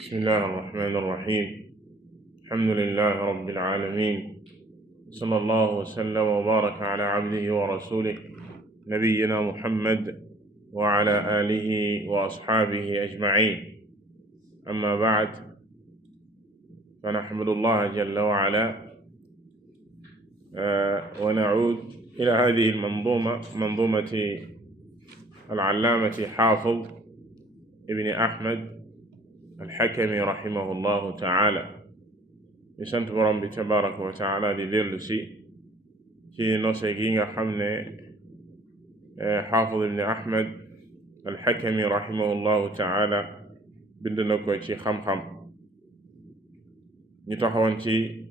بسم الله الرحمن الرحيم. الحمد لله رب العالمين، صلى الله وسلم وبارك على عبده ورسوله نبينا محمد وعلى آله وأصحابه أجمعين. أما بعد، فنحمد الله جل وعلا ونعود إلى هذه منظومة العلامة حافظ ابن أحمد الحكمي رحمه الله تعالى. di sant borom bi tabaraka wa taala di dellu si ci nose gi nga xam ne xaafid ibni ahmad alxakami rahimahullahu taala bind na ko ci xam-xam. ñu taxawoon ci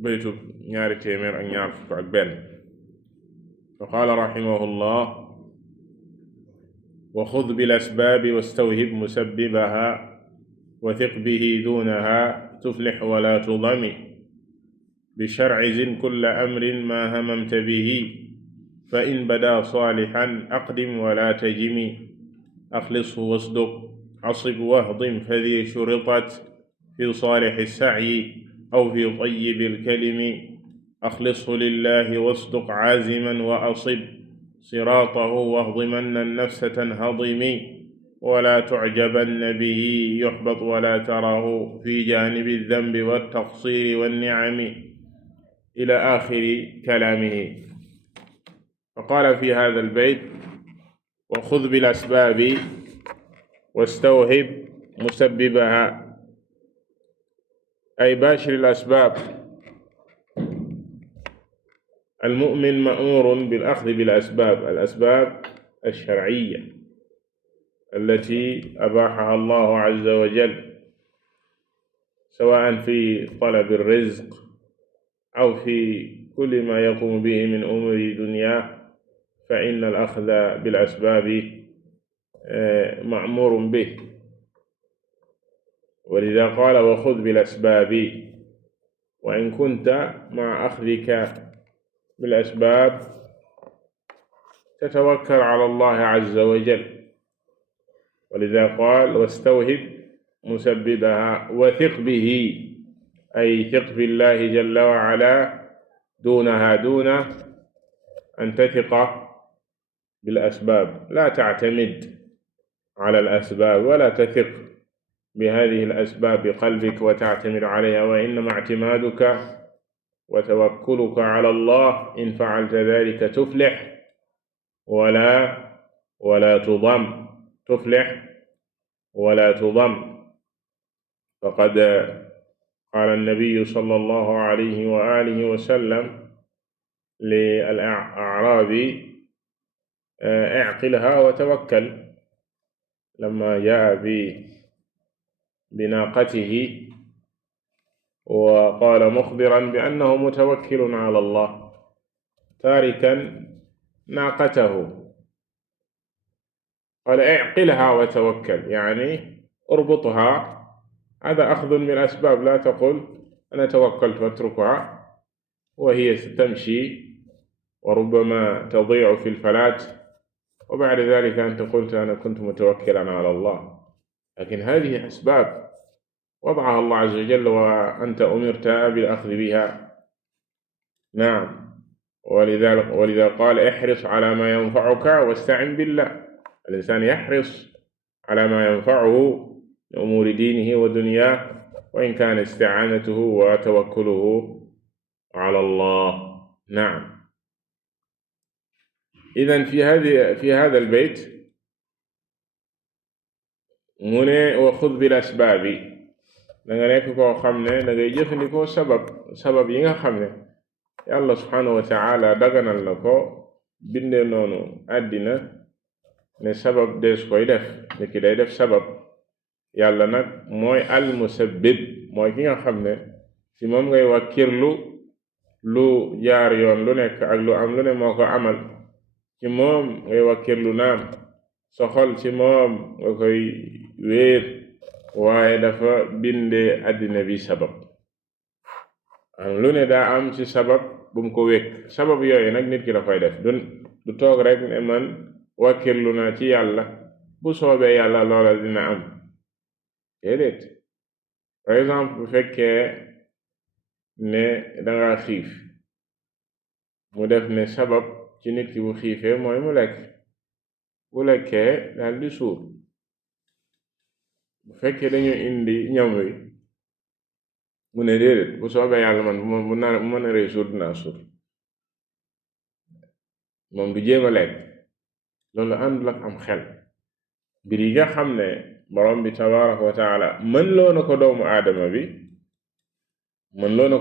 baytub 241 fa qaala rahimahullah wa xud bil asbaabi wastawhib musabbibaha wa thiq bihi duunaha تفلح ولا تضم بشرع زن كل أمر ما هممت به فإن بدا صالحا أقدم ولا تجم أخلصه واصدق عصب واهضم فذي شرطت في صالح السعي أو في طيب الكلم أخلصه لله واصدق عازما وأصب صراطه واهضمن النفس تنهضم ولا تعجبن به يحبط ولا تره في جانب الذنب والتقصير والنعم إلى آخر كلامه. فقال في هذا البيت وخذ بالأسباب واستوهب مسببها، أي باشر الأسباب. المؤمن مأمور بالأخذ بالأسباب، الأسباب الشرعية التي أباحها الله عز وجل، سواء في طلب الرزق أو في كل ما يقوم به من أمور دنياه، فإن الأخذ بالأسباب مأمور به. ولذا قال وخذ بالأسباب، وإن كنت مع أخذك بالأسباب تتوكل على الله عز وجل. ولذا قال واستوهب مسببها وثق به، أي ثق بالله جل وعلا دونها، دون أن تثق بالأسباب. لا تعتمد على الأسباب ولا تثق بهذه الأسباب بقلبك وتعتمد عليها، وإنما اعتمادك وتوكلك على الله. إن فعلت ذلك تفلح ولا تضم، تفلح ولا تضم. فقد قال النبي صلى الله عليه وآله وسلم للأعرابي اعقلها وتوكل، لما جاء بناقته وقال مخبرا بأنه متوكل على الله تاركا ناقته، قال اعقلها وتوكل، يعني اربطها. هذا أخذ من الأسباب. لا تقل أنا توكلت واتركها وهي تمشي وربما تضيع في الفلات، وبعد ذلك أنت قلت أنا كنت متوكلا على الله. لكن هذه أسباب وضعها الله عز وجل وأنت أمرت بالأخذ بها. نعم. ولذا قال احرص على ما ينفعك واستعن بالله. الإنسان يحرص على ما ينفعه من أمور دينه ودنياه، وإن كان استعانته وتوكله على الله. نعم. إذن في هذا البيت mu ne wa xud bil asbaabi, danga nekk koo xam ne dangay jëfandikoo sabab yi nga xam ne yàlla subhanahu wa taala daganal na ko bindee noonu àddina ne sabab dees koy def. nit ki day def sabab. yàlla nag mooy almusabbib, mooy ki nga xam ne ci moom ngay wàkkirlu. lu jaar yoon lu nekk ak lu am lu ne moo ko amal. ci moom ngay wàkkirlu. naam, sa xol ci moom nga koy wéer, waaye dafa bindee àddina bi sabab. lu ne daa am ci sabab bu mu ko wékk. sabab yooyu nag nit ki da koy def. du toog rek ne man wàkkirlu naa ci yàlla, bu soobee yàlla loola dina am. déedéet. par exemple bu fekkee ne danga xiif mu def ne sabab ci nit ki bu xiifee mooy mu lekk, bu lekkee daal di suur. bu fekkee dañu indi ñam wi mu ne déedéet bu soobee yàlla man bu ma naree suur dinaa suur, moom du jéem a lekk, loolu àndul ak am xel. mbir yi nga xam ne borom bi tabaraka wa taala mën loo na ko doomu aadama bi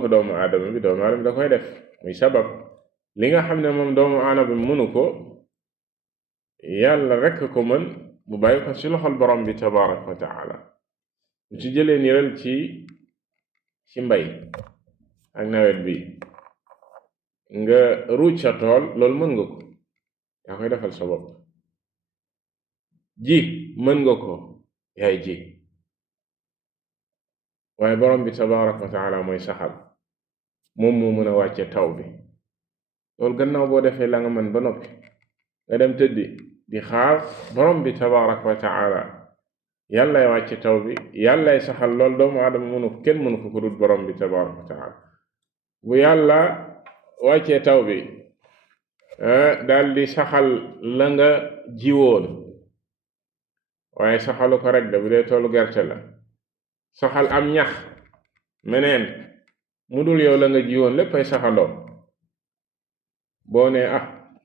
doomu aadama bi da koy def muy sabab. li nga xam ne moom doomu aadama bi mënu ko, yàlla rekk ko mën, mu bàyyi ko ci loxol borom bi tabaraka wa taala. mu ci jëlee niral ci mbay ak nawet bi, nga ruuj sa tool, loolu mën nga ko, yaa koy defal sa bopp. ji mën nga ko, yaay ji, waaye borom bi tabaraka wa taala mooy saxal, moom moo mën a wàcce taw bi. loolu gannaaw boo defee la nga mën ba noppi, nga dem tëddi di xaar borom bi tabaraka wa taala yàllay wàcce taw bi, yàllay saxal. loolu doomu aadama mënu ko, kenn mënu ko ku dul borom bi tabaraka wa taala. bu yàlla wàccee taw bi daal di saxal la nga jiwoon, waaye saxalu ko rek de, bu dee toolu gerte la, saxal am ñax meneen mu dul yow la nga jiwoon léppay saxandoo. boo ne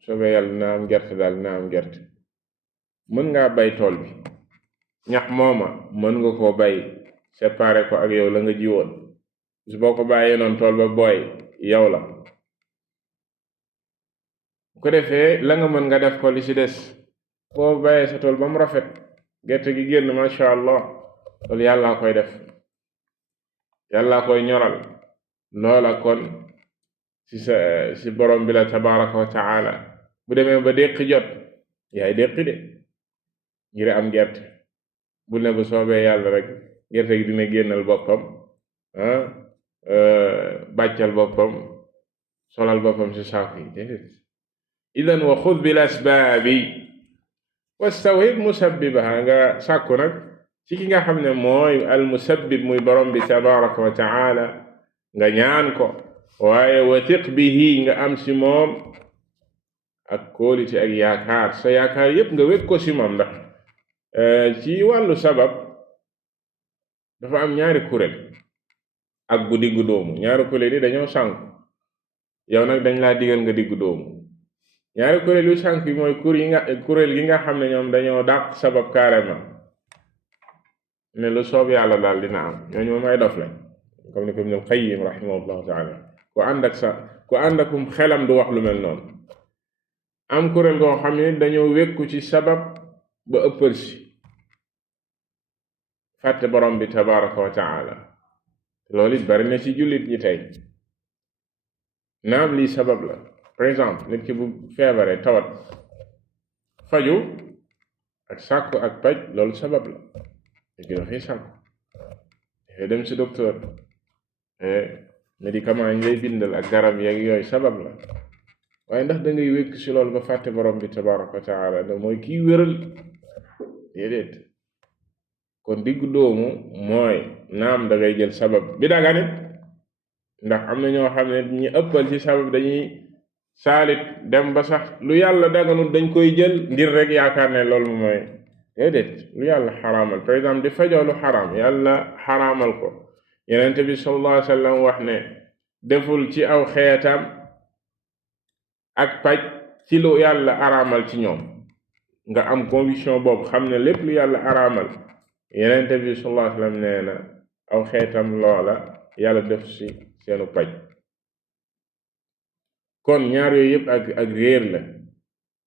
soobee yàlla na am gerte daal na am gerte, mën ngaa bay tool bi, ñax mooma mën nga koo bay séparé ko ak yow la nga jiwoon. bis boo ko bàyyee noonu tool ba booy, yow la. bu ko defee la nga mën nga def ko, li ci des boo bàyyee sa tool ba mu rafet, gerte gi génn masha Allah, loolu yàllaa koy def, yàllaa koy ñoral. loola kon ci borom bi la tabaraka wa taala. bu demee ba déqi jot, yaay déqi de ngir am gerte. bu ne bu soobee yàlla rek gerte gi dina génnal boppam, bàccal boppam, solal boppam ci saako yi, déedéet. idan wa xud bil asbaabi wastawhib musabbibaha, nga sàkku nag ci ki nga xam ne mooy al musabbib, muy borom bi tabaraka wa taala, nga ñaan ko. waaye watiq bihi, nga am ci moom ak kóolite ak yaakaar. sa yaakaar yépp nga wékk ko ci moom, ndax ci wàllu sabab dafa am ñaari kuréel ak bu diggu doomu. ñaari kuréel yi dañoo sànku, yow nag dañ laa digal nga diggu doomu. ñaari kuréel yu sànku yi mooy kuréel gi nga xam ne ñoom dañoo dàq sabab carrément, ne lu soob yàlla daal dina am. ñooñu moom ay dof lañ, comme ni ko Ibnul Qayyim rahimahullahu taala. ku ànd akum xelam du wax lu mel noonu. am kuréel goo xam ne dañoo wékku ci sabab ba ëppal si, fàtte borom bi tabaraka wa taala. loolu it bari na ci jullit ñi tey. naam lii sabab la. par exemple nit ki bu feebaree tawat, faju ak sàkku ak paj, loolu sabab la. nit ki dafay sàkku, dafay dem ci docteur, médicament yi lay bindal ak garab yeeg yooyu sabab la. waaye ndax da ngay wékk ci loolu ba fàtte borom bi tabaraka wa taala da mooy kii wéral? déedéet. kon diggu doomu mooy naam da ngay jël sabab bi daganit, ndax am na ñoo xam ne ñi ëppal ci sabab dañuy saalit dem ba sax lu yàlla daganul dañ koy jël ngir rek yaakaar ne loolu mooy. déedéet. lu yàlla xaraamal, par exemple di fajoo lu xaraam, yàlla xaraamal ko. Yonent bi sallallahu alayhi wa sallam wax ne deful ci aw xeetam ak paj ci lu yàlla araamal ci ñoom. nga am conviction boobu, xam ne lépp lu yàlla araamal, Yonent bi sallallahu alayhi wa sallam nee na aw xeetam loola yàlla def ci seenu paj. kon ñaar yooyu yëpp ak réer la,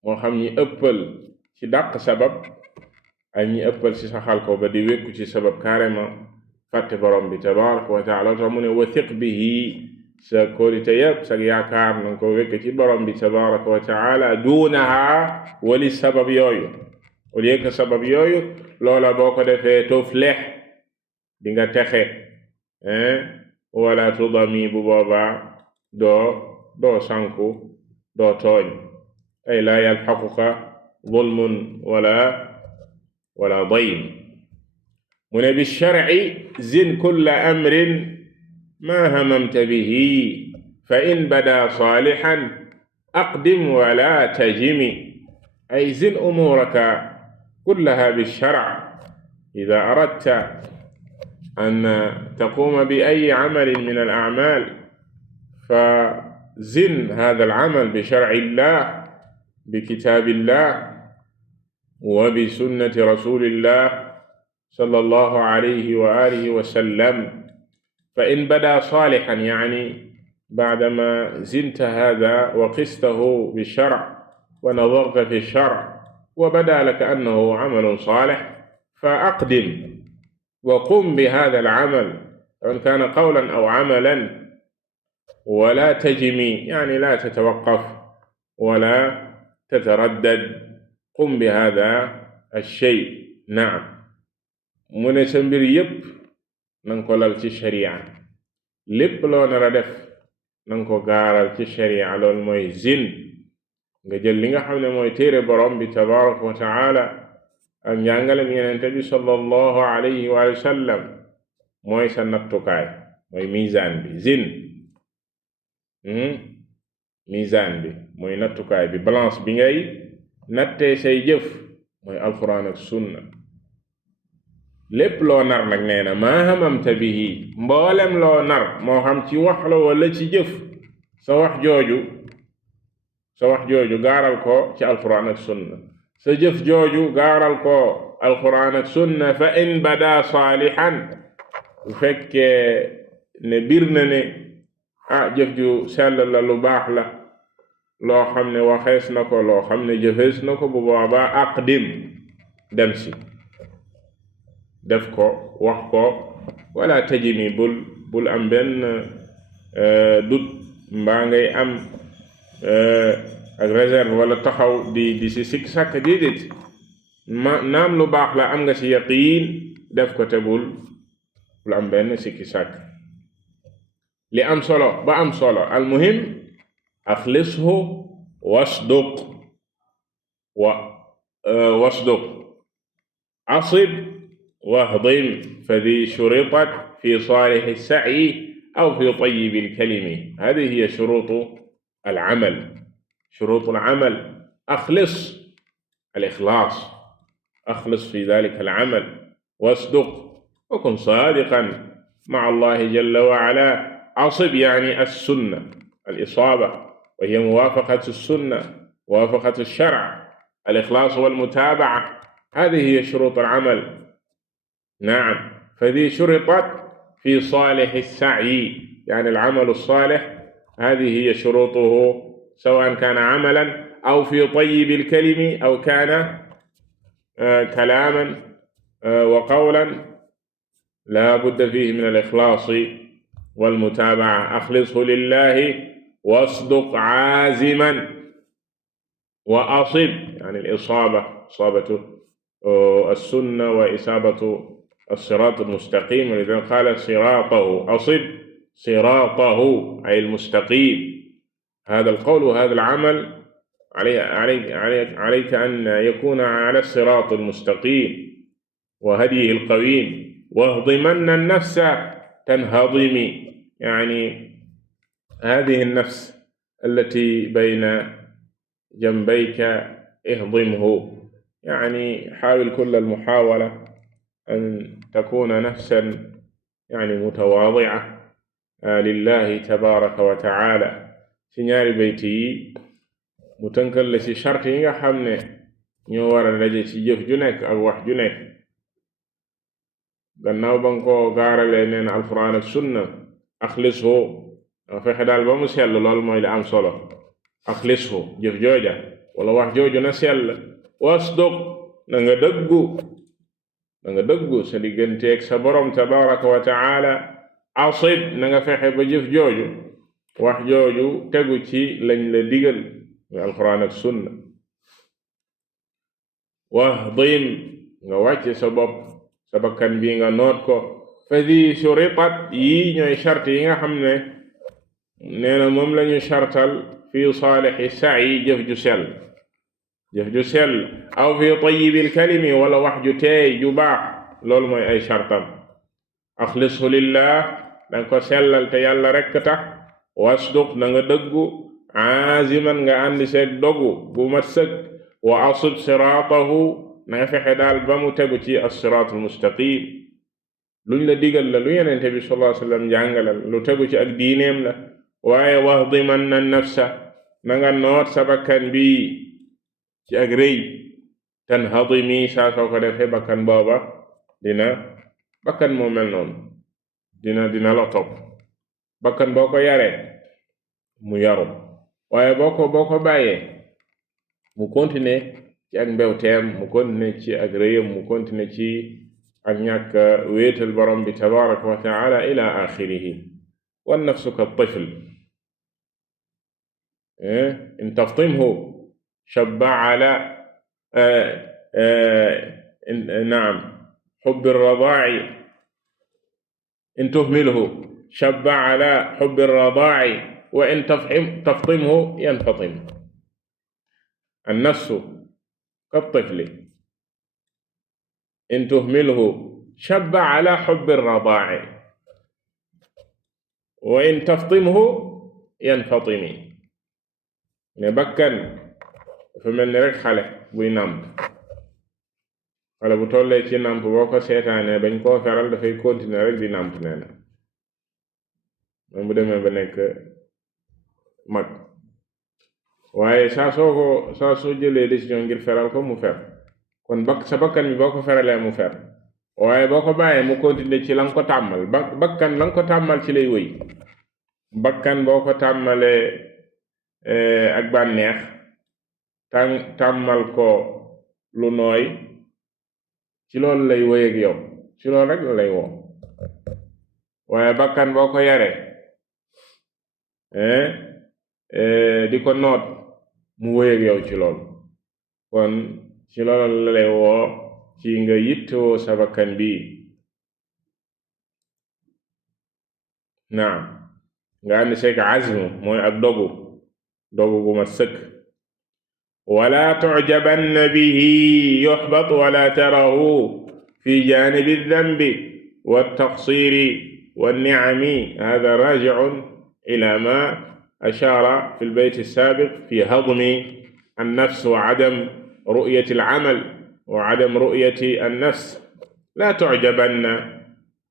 moo xam ñi ëppal ci dàq sabab ak ñi ëppal ci saxal ko ba di wékku ci sabab carrément, fàtte borom bi tabaraka wa taala. tax mu ne wathiq bihi, sa kóolite yépp sa yaakaar nanga ko wékk ci borom bi tabaraka wa taala, duunaha wali sabab yooyu. au lieu que sabab yooyu, loola boo ko defee tuflih, di nga texe, wala tudami, bu boobaa doo sanku, doo tooñ. ay la yalxaquka zulmun wala daym. mu ne bi shar'i zin kulla amrin ma hamamta bihi fa in bada salihan aqdim wala tajimi ay zin umuraka كلها بالشرع إذا أردت أن تقوم بأي عمل من الأعمال فزن هذا العمل بشرع الله بكتاب الله وبسنة رسول الله صلى الله عليه وآله وسلم فإن بدا صالحا يعني بعدما زنت هذا وقسته بالشرع ونظرت في الشرع وبدا لك أنه عمل صالح فأقدم وقم بهذا العمل إن كان قولا أو عملا ولا تجمي يعني لا تتوقف ولا تتردد قم بهذا الشيء نعم mu ne sa mbir yépp nanga ko lal ci sharia lépp loo nar a def nanga ko gaaral ci sharia loolu mooy zin nga jël li nga xam ne mooy téere borom bi tabaraka wa taala ak njàngalem yenente bi sallallahu alayhi wa sallam mooy sa nattukaay mooy misaan bi zin misaan bi mooy nattukaay bi balance bi ngay nattee say jëf mooy alquran ak sunna lépp loo nar nag nee na maa hamamta bihi mboolem loo nar moo xam ci wax la wala ci jëf sa wax jooju gaaral ko ci alquran ak sunna sa jëf jooju gaaral ko alquran ak sunna fa in bada saalihan bu fekkee ne bir na ne jëf ju sell la lu baax la loo xam ne waxees na ko loo xam ne jëfees na ko bu boobaa aqdim dem si def ko wax ko wala tajimi bul am benn dut mbaa ngay am ak réserve wala taxaw di si sikk sàkk déedéet naam lu baax la am nga si yaqiin def ko te bul am benn sikki sàkk li am solo ba am solo almuhim axlishu wasduq asib واهضم فذي شرطت في صالح السعي أو في طيب الكلم هذه هي شروط العمل أخلص الإخلاص أخلص في ذلك العمل واصدق وكن صادقا مع الله جل وعلا أصب يعني السنة الإصابة وهي موافقة السنة موافقة الشرع الإخلاص والمتابعة هذه هي شروط العمل نعم فذي شرطت في صالح السعي يعني العمل الصالح هذه هي شروطه سواء كان عملا أو في طيب الكلم أو كان كلاما وقولا لا بد فيه من الإخلاص والمتابعة أخلصه لله واصدق عازما وأصب يعني الإصابة إصابة السنة وإصابة الصراط المستقيم ولذلك قال صراطه أصب صراطه أي المستقيم هذا القول وهذا العمل عليك أن يكون على الصراط المستقيم وهديه القويم واهضمن النفس تنهضمي يعني هذه النفس التي بين جنبيك اهضمه يعني حاول كل المحاولة أن تكون نفسا يعني متواضعة لله تبارك وتعالى ci ñaari bayti yi mu tënkal la ci charte yi nga xam ne ñoo war a daje ci jëf ju nekk ak wax ju nekk gannaaw ba nga ko gaaralee neen alquran ak sunna axlishu nga fexe daal ba mu sell lool mooy li am solo axlishu jëf jooja wala wax jooju na sell wasduq na nga dëggu sa digganteeg sa borom tabaraka wa taala asib na nga fexe ba jëf jooju wax jooju tegu ci lañ la digal muy alquran ak sunna wahdim nga wàcce sa bopp sa bakkan bi nga noot ko fa di shuritat yi ñooy charte yi nga xam ne nee na moom lañu chartal fi saalixi sa'i jëf ju sell aw fi tayyibil kalimi wala wax ju teey ju baax loolu mooy ay shartam axlishu lillah danga ko sellal te yàlla rekk tax wasduq na nga dëggu aaziman nga àndi seeg dogu bu mat sëg wa asib siraatahu na nga fexe daal ba mu tegu ci as-siraatul mustaqim luñ la digal la lu yenente bi sallallahu alayhi wasallam jàngalal lu tegu ci ak diineem la waaye wahdiman na nafsa na nga noot sa bakkan bi ci ak rëy tanhadimi saa soo ko defee bakkan booba bakkan moo mel noonu dina la topp bakkan boo ko yaree mu yaru waaye boo ko bàyyee mu continuer ci ak mbewteem mu continuer ci ak rëyam mu continuer ci ak ñàkk wéetal borom bi tabaraka wa taala ila axirihi wan nafsu ka tifl in taftimhu shabba ala naam xubbi radaa'i in tuhmilhu shabba ala xubbi radaa'i wa in taftimhu yanfatim annafsu katifli in tuhmilhu shabba ala xubbi radaa'i wa in taftimhu yanfatimi ne bakkan dafa mel ni rek xale buy nàmp xale bu tollee ci nàmp boo ko seetaanee bañ koo feral dafay continuer rek di nàmp nee na moom bu demee ba nekk mag waaye saa soo jëlee décision ngir feral ko mu fer kon sa bakkan bi boo ko feralee mu fer waaye boo ko bàyyee mu continuer ci la nga ko tàmmal bakkan la nga ko tàmmal ci lay wëy bakkan boo ko tàmmalee ak bànneex tàmmal ko lu nooy ci loolu lay wëy ak yow ci loolu rek la lay woo waaye bakkan boo ko yaree di ko noot mu wëy ak yow ci loolu kon ci loolu la lay woo ci nga yittewoo sa bakkan bi naam nga ànd seek azm mooy ak dogu gu ma sëkk wala tu'jabanna bihi yuhbat wala tarahu fi janibi adh-dhanbi wat-taqsiri wan-ni'ami hadha raji'un ila ma ashara fi al-bayt as-sabiq fi hadmi an-nafs wa 'adam ru'yati al-'amal wa 'adam ru'yati an-nafs la tu'jabanna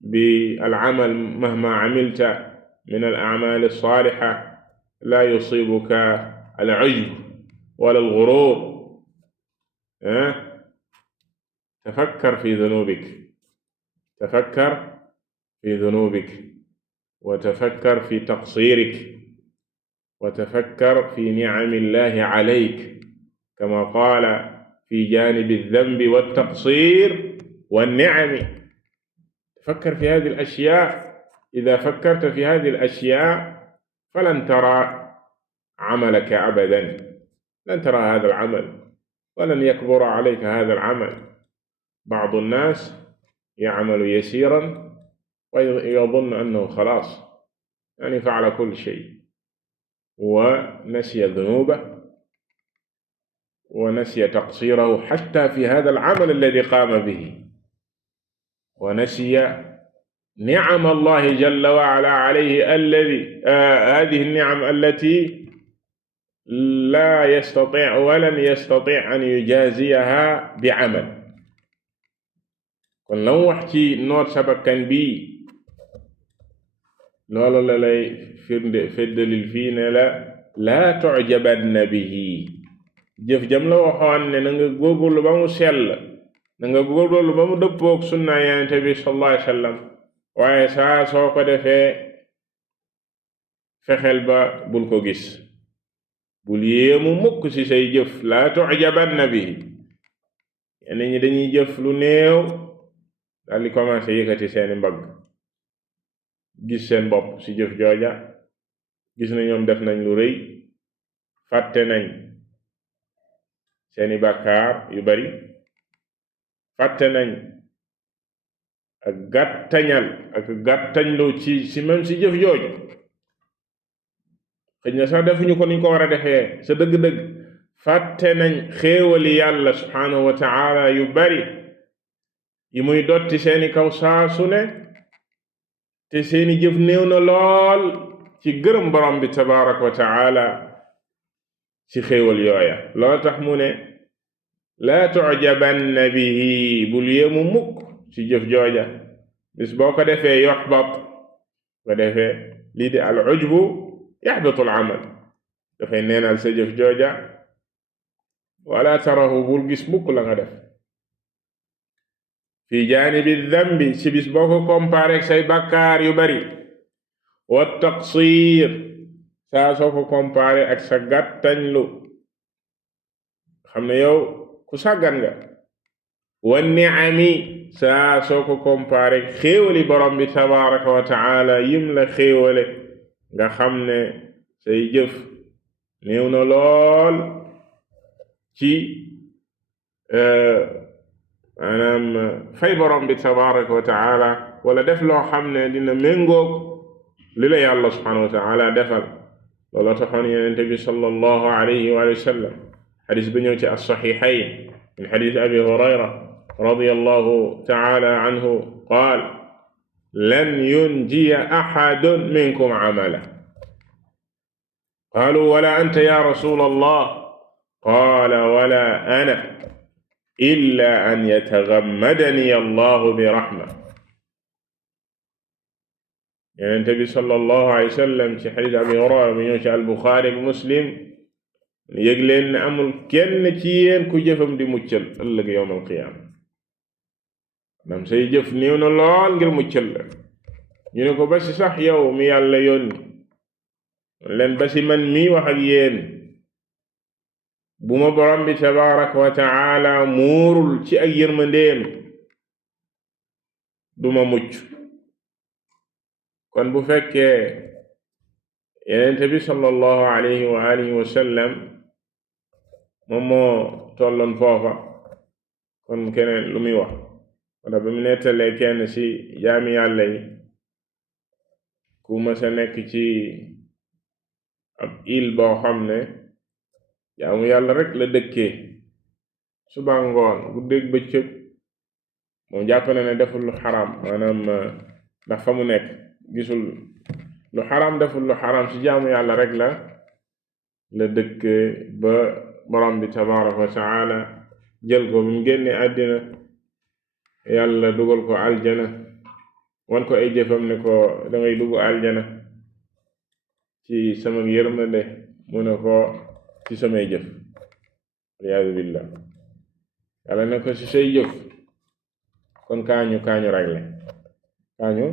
bil-'amal mahma 'amilta min al-a'mal as-salihah la yusibuka al-'ujb wala al-ghurur tafakkar fi dhunubik wa tafakkar fi taqsirik wa tafakkar fi ni'ami llahi 'alayk kama qala fi janibi adh-dhanbi wat-taqsir wan-ni'ami tafakkar fi hadhihi al-ashya' idha fakkarta fi hadhihi al-ashya' falan tara 'amalaka abadan لن ترى هذا العمل ولن يكبر عليك هذا العمل بعض الناس يعمل يسيرا ويظن أنه خلاص يعني فعل كل شيء ونسي ذنوبه ونسي تقصيره حتى في هذا العمل الذي قام به ونسي نعم الله جل وعلا عليه هذه النعم التي لا يستطيع ولن يستطيع أن يجازيها بعمل kon lam wax ci noot sa bakkan bi loolu la lay feddalil fii ne laa tu'jabanna bihi jëf jam la waxoon ne na nga góorgóorlu ba mu sell na nga góorgóorlu ba mu dëppook sunna Yonent bi sallallahu alayhi wa sallam waaye saa soo ko defee fexeel ba bul ko gis bul yéemu mukk ci say jëf laa tu'jabanna bihi yenn ñi dañuy jëf lu néew daal di commencé yëkkati seeni mbagg gis seen bopp ci jëf jooja gis na ñoom def nañ lu rëy fàtte nañ seeni bàkkaar yu bari fàtte nañ ak gàttañlu ci même ci jëf jooju xëy na sax defuñu ko niñ ko war a defee sa dëgg-dëgg fàtte nañ xéewali yàlla subhaanahu wa ta'ala yu bari yi muy dotti seeni kaw saa su ne te seeni jëf néew na lool ci gërëm borom bi tabaraka wa taala ci xéewal yooya. loolu tax mu ne laa tujabanna bihi, bul yéemu mukk ci jëf jooja. bis boo ko defee yoxbat, ko defee lii di al ujbu yaxbatu al amal, dafay neenal sa jëf jooja. wala tarahu, bul gis mukk la nga def. fi jaanibi dambi, ci bis boo ko comparé ak say bàkkaar yu bari. wa taqsir, saa soo ko comparé ak sa gàttañlu, xam ne yow ku sàggan nga. wa ni'ami, saa soo ko comparé xéewali borom bi tabaraka wa taala yim la xéewale, nga xam ne say jëf néew na lool ci maanaam fay borom bi tabaraka wa taala, wala def loo xam ne dina méngoog li la yàlla subhanahu wa taala defal. looloo taxoon yonent bi sallallahu alayhi wa sallam xadis bi ñëw ci as-saxiixayn min xadis abi hurayra radiyallahu taala anhu qaal lan yunjiya axadun minkum amala, qaalu wala anta ya rasul allah, qaala wala ana illa an yatagammadani allahu bi raxma. yonent bi sallallahu alayhi wa sallam ci xadis abi hurayra bi ñëw ci al-buxaari ak muslim yëg leen ne amul kenn ci yéen ku jëfam di muccal ëllëg yawmal qiyaama. maanaam say jëf néew na lool ngir muccal la. ñu ne ko ba si sax yow mi yàlla yónni, leen ba si man mii wax ak yéen, bu ma borom bi tabaraka wa taala muurul ci ak yërmandeem du ma mucc. kon bu fekkee yonent bi sallallahu alayhi wa alihi wa sallam moom moo tolloon foofa, kon keneen lu muy wax. wala ba mu nettalee kenn ci jaami yàlla yi ku mësa nekk ci ab île boo xam ne jaamu yàlla rek la dëkkee, suba ngoon guddeeg bëccëg, moom jàpp na ne deful lu xaram, maanaam ndax fa mu nekk gisul lu xaram, deful lu xaram, ci jaamu yàlla rek la dëkk ba borom bi tabaraka wa taala jël ko. bi mu génne àddina yàlla dugal ko aljana, wan ko ay jëfam ne ko dangay dugg aljana ci sama yërmande, mu ne ko ci samay jëf, waliyaadu billah. yàlla ne ko ci say jëf, kon kaañu regle, kaañu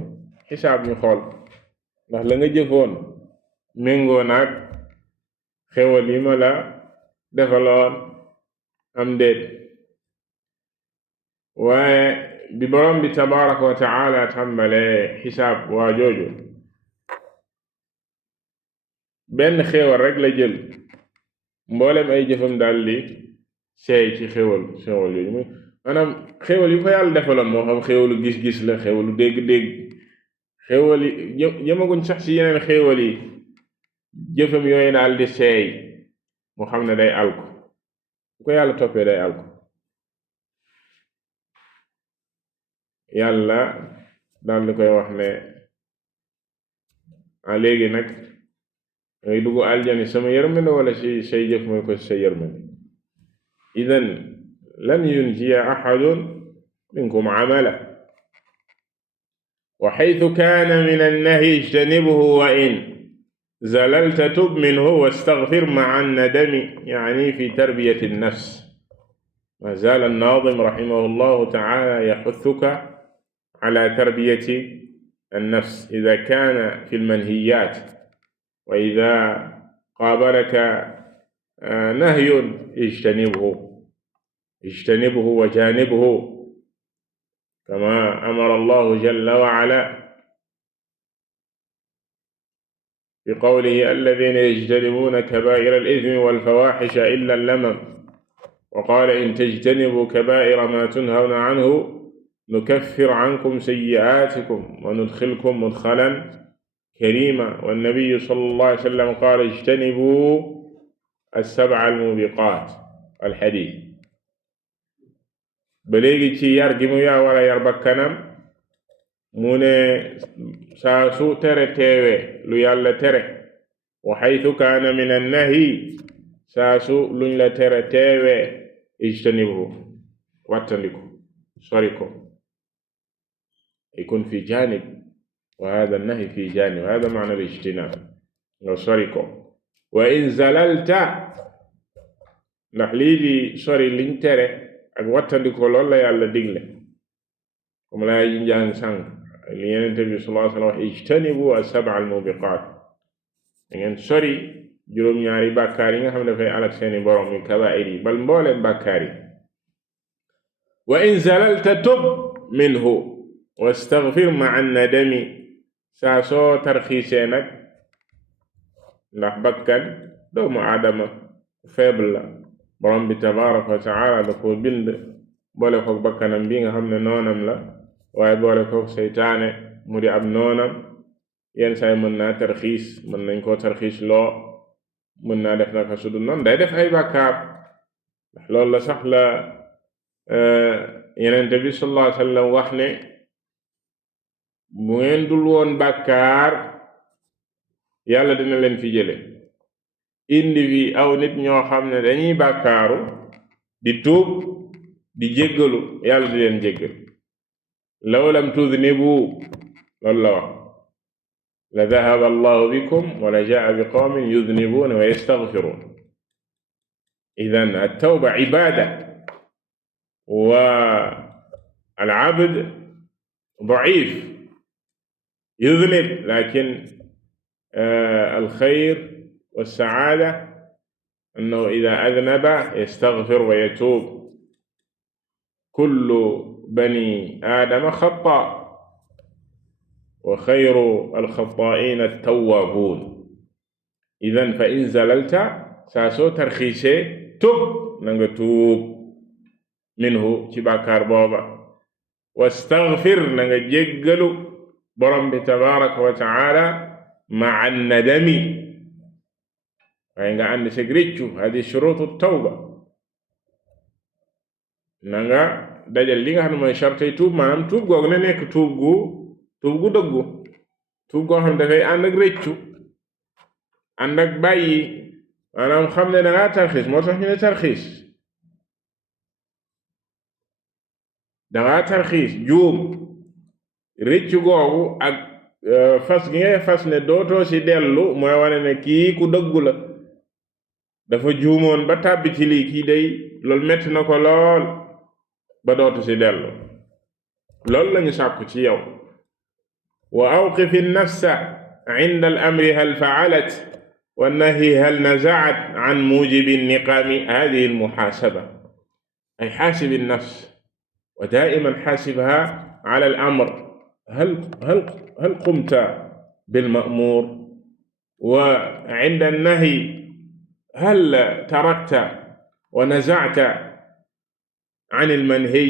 xisaab, ñu xool ndax la nga jëfoon méngoo naag xewal yi ma la defaloon am déet. waaye bi borom bi tabaraka wa taala tàmbalee xisaab waa jooju, benn xéewal rek la jël, mboolem ay jëfam daal di seey ci xéewal yooyu. muy maanaam xéewal yi ko yàlla defaloon, moo xam xéewalu gis-gis la, xéewalu dégg-dégg, xéewal yi jëmaguñ sax ci yeneen xéewal yi, jëfam yooyu daal di seey, mu xam ne day alku. bu ko yàlla toppee day alku. yàlla daal di koy wax ne léegi nag ngay dugg aljani sama yërmande wala ci say jëf mooy ko ci sa yërmande. idan lan yunjiya ahadun minkum amala wa xaytu kaana min annahyi ijtanibhu wa in zalalta tub minhu wastaghfir ma'a an-nadami, yani fi tarbiyati an-nafs. ma zaala an-naadim rahimahullahu ta'ala yaxuthuka على تربية النفس إذا كان في المنهيات، وإذا قابلك نهي اجتنبه وجانبه، كما أمر الله جل وعلا بقوله الذين يجتنبون كبائر الإثم والفواحش إلا اللمم، وقال إن تجتنبوا كبائر ما تنهون عنه نكفر عنكم سيئاتكم وندخلكم مدخلا كريما. والنبي صلى الله عليه وسلم قال اجتنبوا السبع الموبقات، الحديث. ba léegi ci yar gi mu yaa war a yar bakkanam mu ne saa su tere teewe lu yàlla tere wa xaytu kaana min annahi saa su luñ la tere teewe ijtanibhu wattandiku sori ko يكون في جانب وهذا النهي في جانب هذا معنى الاجتناب nga sori ko wa in zalalta ndax lii di sori liñ tere ak wattandiko loolu la yàlla digle comme la yi njàng sànq li Yonent bi sallallahu alayhi wa sallam wax ijtanibu as-sab'a al-mubiqaat da ngeen sori juróom-ñaari bàkkaar yi nga xam ne dafay alak seeni borom mi kabaa'ir yi bal mbooleen bàkkaar yi wa in zalalta tub minhu wastaghfir ma'a nadami saa soo tarxiisee nag ndax bakkan doomu aadama faible la borom bi tabaraka wa taala da ko bind boole koog bakkanam bi nga xam ne noonam la waaye boole koog seytaane mu di ab noonam yenn saay mën naa tarxiis mën nañ koo tarxiis loo mën naa def naka sudu noonu day def ay bàkkaar ndax loolu la sax la Yonent bi sallallahu alayhi wa sallam wax ne bu ngeen dul woon bàkkaar yàlla dina leen fi jële indi fi aw nit ñoo xam ne dañuy bàkkaaru di tuub di jéggalu yàlla di leen jéggal law lam tudnibu loolu la wax la dahaba allahu bikum wa la jaa bi qawmin yudnibuuna wa yastaghfiruun idan at-tawba ibaada wa al-abd da'if يذنب لكن الخير والسعادة أنه إذا أذنب يستغفر ويتوب كل بني آدم خطاء وخير الخطائين التوابون إذن فإن زللت ساسو ترخيشي تب نغتوب منه تباكار بابا واستغفر نغجيقلو borom bi tabaraka wa taala maa nadami waaye nga ànd seg réccu hadi shurutu tawba na nga dajal li nga xam ne mooy shartay tuub maanaam tuub googu na nekk tuub gu dëggu tuub goo xam ne dafay ànd ak réccu ànd ak bàyyi maanaam xam ne dangaa tarxiis moo tax ñu ne tarxiis dangaa tarxiis juum réccu googu ak fas gi ngay fas ne dootoo ci dellu mooy wane ne kii ku dëggu la dafa juumoon ba tàbbi ci lii kii day loolu metti na ko lool ba dootu ci dellu loolu lañu sàkku ci yow wa awqif an-nafsa 'inda al-amri hal fa'alat wan-nahyi hal naza'at 'an mujibi an-niqami hadhihi al-muhasaba ay hasib an-nafs wa da'iman hasibha 'ala al-amr هل قمت بالمأمور وعند النهي هل تركت ونزعت عن المنهي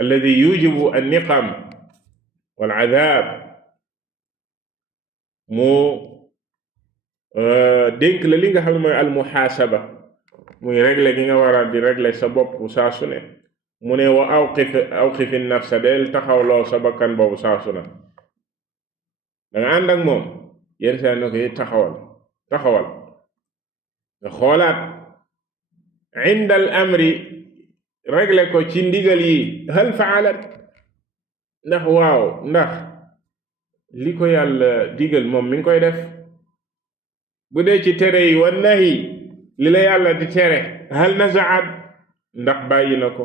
الذي يوجب النقم والعذاب mu dénk la li nga xam ne mooy almuhaasaba muy régler gi nga war a di régler sa bopp saa su ne mu ne wa awqifi nafsa del taxawloo sa bakkan boobu saa su ne danga ànd ak moom yenn saa ne ko taxawal nga xoolaat inda al amri régler ko ci ndigal yi hal faalat ndax li ko yàlla digal moom mi ngi koy def bu dee ci tere yi wa nahi li la yàlla di tere hal nazaat ndax bàyyi na ko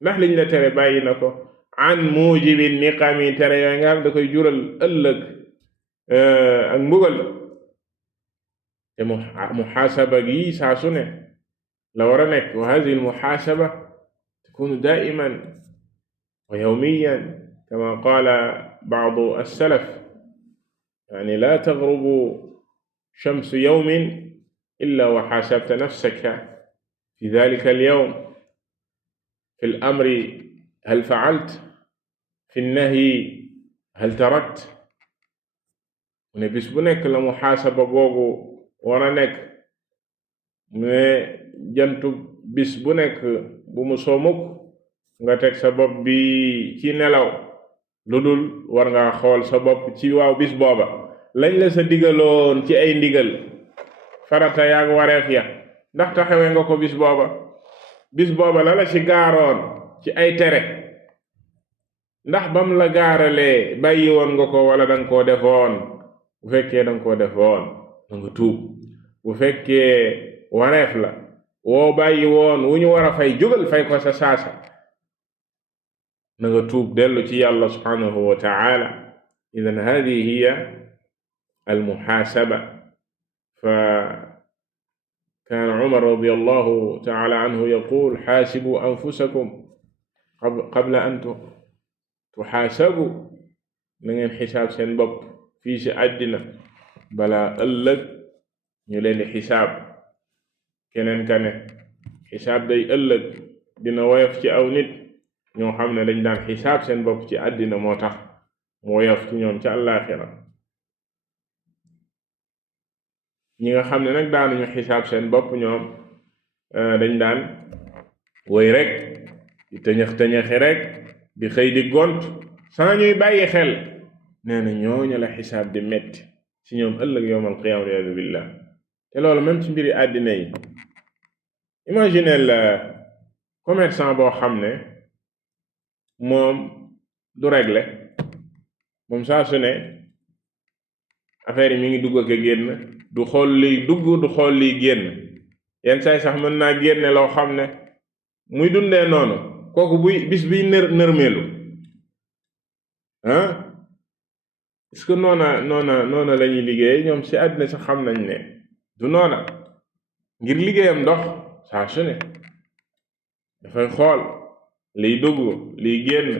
ndax liñ la tere bàyyi na ko an mujibi niqami tere yooyu nga xam da koy jural ëllëg ak mbugal te muhaasaba gi saa su ne la war a nekk wa hadihi almuhaasaba takunu daiman wa yawmiyan kama qaala ba'du as-salaf yani la taghrubu shamsu yawmin illa wa haasabta nafsaka fi dhalika al-yawm fi al-amri hal fa'alt fi an-nahyi hal tarakt mu ne bis bu nekk la muhaasaba boobu war a nekk mu ne jantu bis bu nekk bu mu soo mukk nga teg sa bopp bi ci nelaw lu dul war ngaa xool sa bopp ci waaw bis booba lañ la sa digaloon ci ay ndigal farata yaag wareef ya ndax taxawee nga ko bis booba la la ci gaaroon ci ay tere ndax bam la gaaralee bàyyi woon nga ko wala danga koo defoon bu fekkee danga koo defoon na nga tuub bu fekkee wareef la woo bàyyi woon wu ñu war a fay jógal fay ko sa saasa na nga tuub dellu ci yàlla subhanahu wa ta'ala idan hadihi hiya almuhaasaba fa kaana Umar radiyallahu ta'ala anhu yaqul xaasibu anfusakum qabla an tuxaasabu na ngeen xisaab seen bopp fii ci àddina balaa ëllëg ñu leen di xisaab keneen ka ne xisaab day ëllëg dina woyof ci aw nit ñoo xam ne dañ daan xisaab seen bopp ci àddina moo tax mu woyof ci ñoom ci àllaaxira ñi nga xam ne nag daanuñu xisaab seen bopp ñoom dañ daan woy rek di tëñëx-tëñëxi rek di xëy di gont saa ñuy bàyyi xel nee na ñooñu la xisaab di metti ci ñoom ëllëg yawmal qiyaama waliyaadu billah te loolu même ci mbiri àddina yi imagine la commerçant boo xam ne moom du régler moom saa su ne affaire yi mi ngi dugg ak génn du xool liy dugg du xool liy génn yenn saay sax mën naa génne loo xam ne muy dundee noonu kooku buy bis biy nërmeelu est-ce que noona la ñuy liggéey ñoom ci àddina sax xam nañ ne du noona ngir liggéeyam ndox saa su ne dafay xool liy dugg liy génn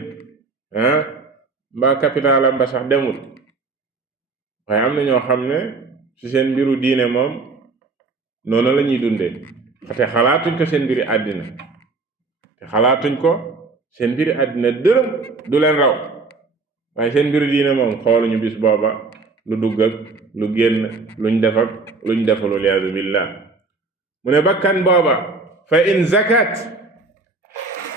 mbaa capitalam ba sax demul waaye am na ñoo xam ne ci seen mbiru diine moom noonu la ñuy dundee te xalaatuñ ko seen mbiri àddina dërëm du leen raw waaye seen mbiru diine moom xooluñu bis booba lu dugg ak lu génn luñ def ak luñ deful waliyaadu billah mu ne bakkan booba fa in zakat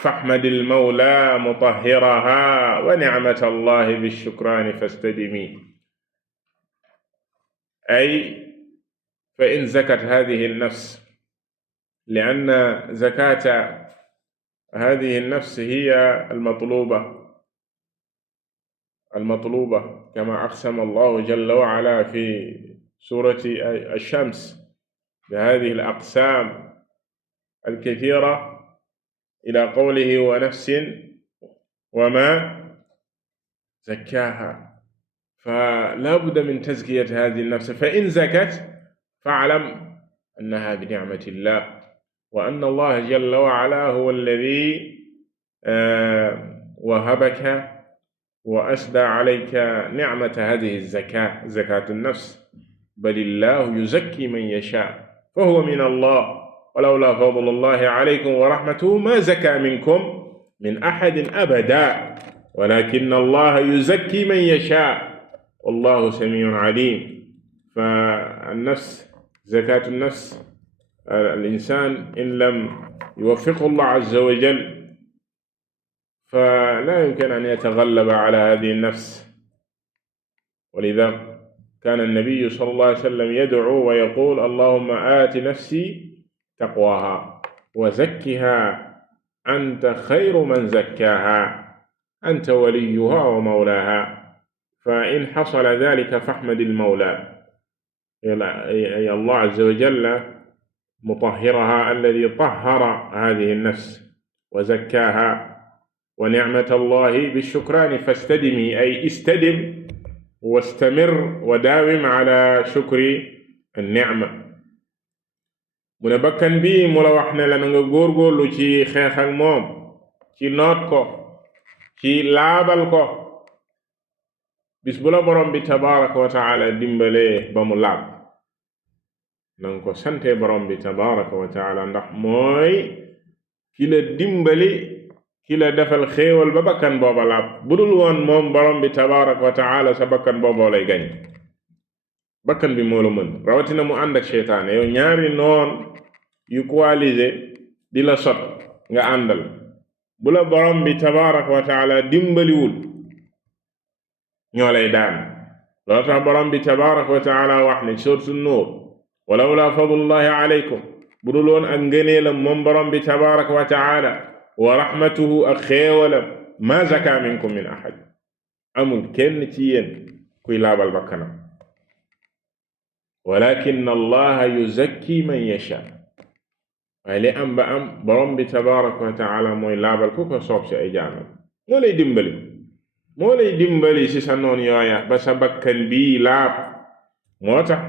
fahmadil mawla mutahhiraha wa ni'mata allahi bishukrani fastadimi ay fa in zakat hadihi an-nafs li'anna zakata hadihi an-nafs hiya المطلوبة كما أقسم الله جل وعلا في سورة الشمس بهذه الأقسام الكثيرة إلى قوله ونفس وما زكاها فلا بد من تزكية هذه النفس فإن زكت فاعلم أنها بنعمة الله وأن الله جل وعلا هو الذي وهبك وأسدى عليك نعمة هذه الزكاة زكاة النفس بل الله يزكي من يشاء فهو من الله ولولا فضل الله عليكم ورحمته ما زكى منكم من أحد أبدا ولكن الله يزكي من يشاء والله سميع عليم فالنفس زكاة النفس الإنسان إن لم يوفقه الله عز وجل فلا يمكن أن يتغلب على هذه النفس ولذا كان النبي صلى الله عليه وسلم يدعو ويقول اللهم آت نفسي تقواها وزكها أنت خير من زكاها أنت وليها ومولاها فإن حصل ذلك فاحمد المولى أي الله عز وجل مطهرها الذي طهر هذه النفس وزكاها ونعمة الله بالشكران فاستدمي أي استدم واستمر وداوم على شكر النعمة mu ne bakkan bii mu la wax ne la na nga góorgóorlu ci xeex ak moom ci noot ko ci laabal ko bis bu la borom bi tabaraka wa taala dimbalee ba mu laab na nga ko sante borom bi tabaraka wa taala ndax mooy ki la dimbali ki la defal xéewal ba bakkan booba laab budul woon moom borom bi tabaraka wa taala sa bakkan booboo lay gañ bakkan bi moo la mën rawatina mu ànd ak seytaane yow ñaari noon yu coalisé di la sot nga àndal bu la borom bi tabaraka wa taala dimbaliwul ñoo lay daan. loolu tax borom bi tabaraka wa taala wax ne suuratu nuur walawlaa fadlullahi alaykum bu dul woon ak ngëneelam moom borom bi tabaraka wa taala wa rahmatuhu ak xéewalam ma zaka minkum min ahad amul kenn ci yéen kuy laabal bakkanam walakin allaha yuzakki man yasha waaye li am ba am borom bi tabaraka wa taala mooy laabal ku ko soob ci ay jaamam moo lay dimbali ci sa noon yooya ba sa bakkan bii laab. moo tax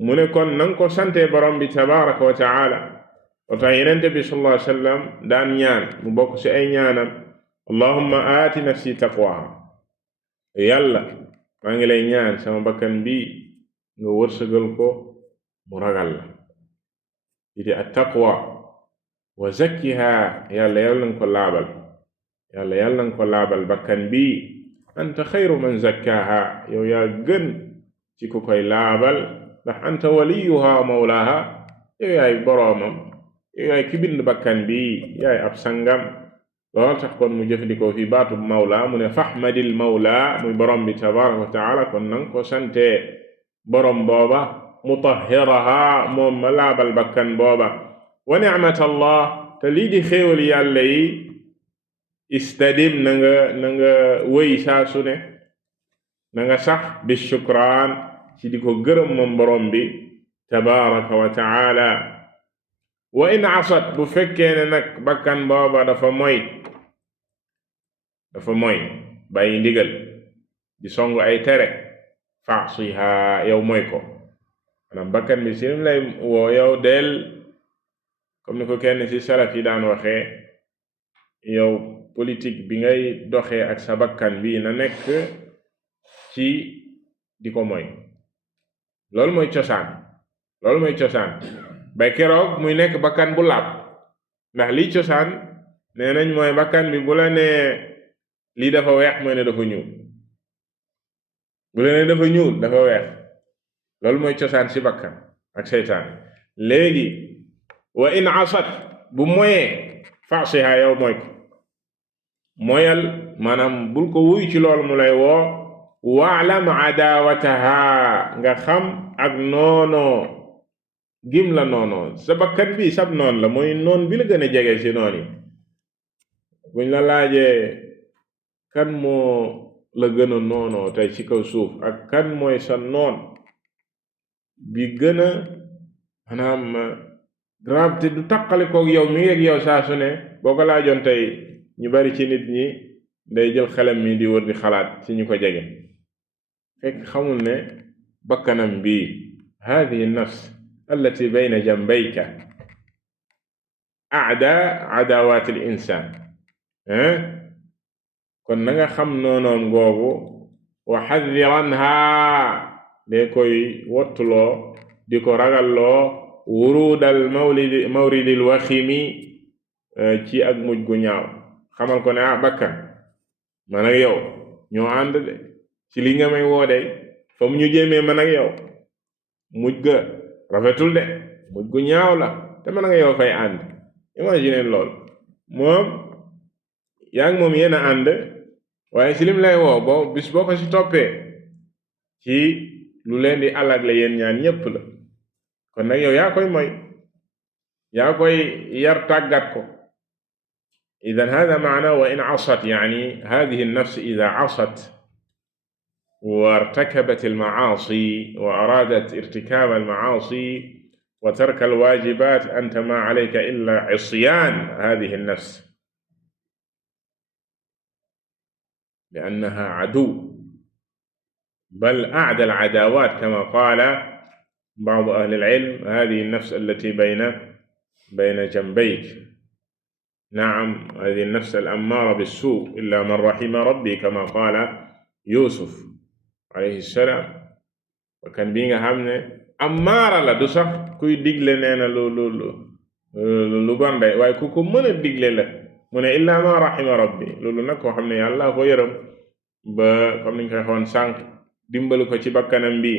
mu ne kon nanga ko sante borom bi tabaraka wa taala. moo tax Yonent bi sallallahu alayhi wa sallam daan ñaan mu bokk ci ay ñaanam allahumma aati nafsi taqwaha yàlla maa ngi lay ñaan sama bakkan bii nga wërsëgal ko mu ragal la di at taqwa wa zakkiha yàlla nga ko laabal yàlla nga ko laabal bakkan bii anta xayru man zakkaha yow yaa gën ci ku koy laabal ndax anta waliyuha wa mawlaha yow yaay boroomam yow yaay ki bind bakkan bi yaay ab sangam. loolu tax kon mu jëfandikoo fi baatu mawla mu ne fahmadil mawla muy borom bi tabaraka wa taala kon nang ko sante borom booba mutahhiraha moom ma laabal bakkan booba. wa ni'matallah te lii di xéewal yàlla yi istadim na nga wëy saa su ne na nga sax bi shukraan ci di ko gërëm moom borom bi tabaraka wa taala. wa in asat bu fekkee ne nag bakkan booba dafa moy bàyyi ndigal di songu ay tere fa'siha yow moy ko maanaam bakkan bi si lim lay woo yow del comme ni ko kenn ci salaf yi daan waxee yow politique bi ngay doxee ak sa bakkan bi na nekk ci di ko moy. loolu mooy cosaan bay keroog muy nekk bakkan bu laab ndax lii cosaan nee nañ mooy bakkan bi bu la nee lii dafa weex mooy ne dafa ñuul bu la nee dafa ñuul dafa weex loolu mooy cosaan ci bakkan ak seytaan. léegi wa in asat bu moyee fa'siha yow mooy ko moyal maanaam bul ko wuy ci loolu mu lay woo wa'lam adawataha nga xam ak noonoo gim la noonoo sa bakkan bi sab noon la mooy noon bi la gën a jege ci noon yi. buñ la laajee kan moo la gën a noonoo tey ci kaw suuf ak kan mooy sa noon bi gën a maanaam grave te du taqale koog yow mi ngi ak yow saa su ne boo ko laajoon tey ñu bari ci nit ñi day jël xelam mi di wër di xalaat ci ñu ko jege fekk xamul ne bakkanam bi hadihi nafs allati bayna jambayka a'da adawat al insan kon na nga xam noonoon googu wa xadiranha de koy wottuloo di ko ragalloo wurudal mawridil waximi ci ak mujj gu ñaaw. xamal ko ne bakkan man ak yow ñoo ànd de ci li nga may woo de fa mu ñu jéemee man ak yow mujj ga rafetul de mujj gu ñaaw la te man ak yow fay ànd. imagine lool moom yaa ngi moom yéen a ànd waaye ci lim lay woo boo bis boo ko ci toppee ci lu leen di alag la yéen ñaan ñépp la. kon nag yow yaa koy moy yaa koy yar tàggat ko. idan hada maana wa in asat yani hadihi an-nafs ida asat wa irtakabat al-ma'asi wa aradat irtikab al-ma'asi wa tarka al-wajibat anta ma alayka illa isyan hadihi an-nafs li'annaha adu bal a'da al-adawat kama qala بعض أهل العلم هذه النفس التي بين جنبيك. نعم هذه النفس الأمارة بالسوء إلا من رحم ربي كما قال يوسف عليه السلام. وكان بيغا خامne amara la du sax kuy digle neena lu bon day waaye ku ko mën a digle la mu ne illa ma rahima rabbi loolu nag koo xam ne yàlla ko yërëm ba comme niñ koy xoon sànq dimbali ko ci bakkanam bi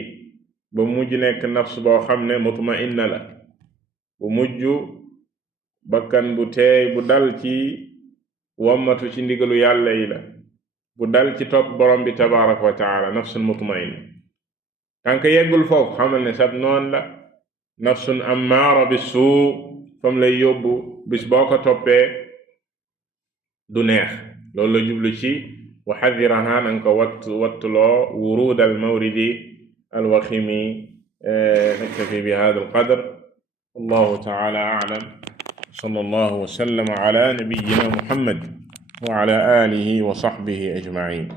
ba mujj nekk nafs boo xam ne mutma'inna la bu mujj bakkan bu teey bu dal ci wommatu ci ndigalu yàlla yi la bu dal ci topp borom bi tabaraka wa taala nafsun mutmainna tànk yeggul foofu xamal ne sab noon la nafsun ammaara bi suu fam lay yóbbu bis boo ko toppee du neex loolu la jublu ci wa xadiraha nanga ko wattuloo wuruud al mawridi al waximi naktafi bi hada al qadr wallahu taala a'lam sallallahu wa sallam ala nabiyyina muhammad wa ala alihi wa sahbihi ajma'in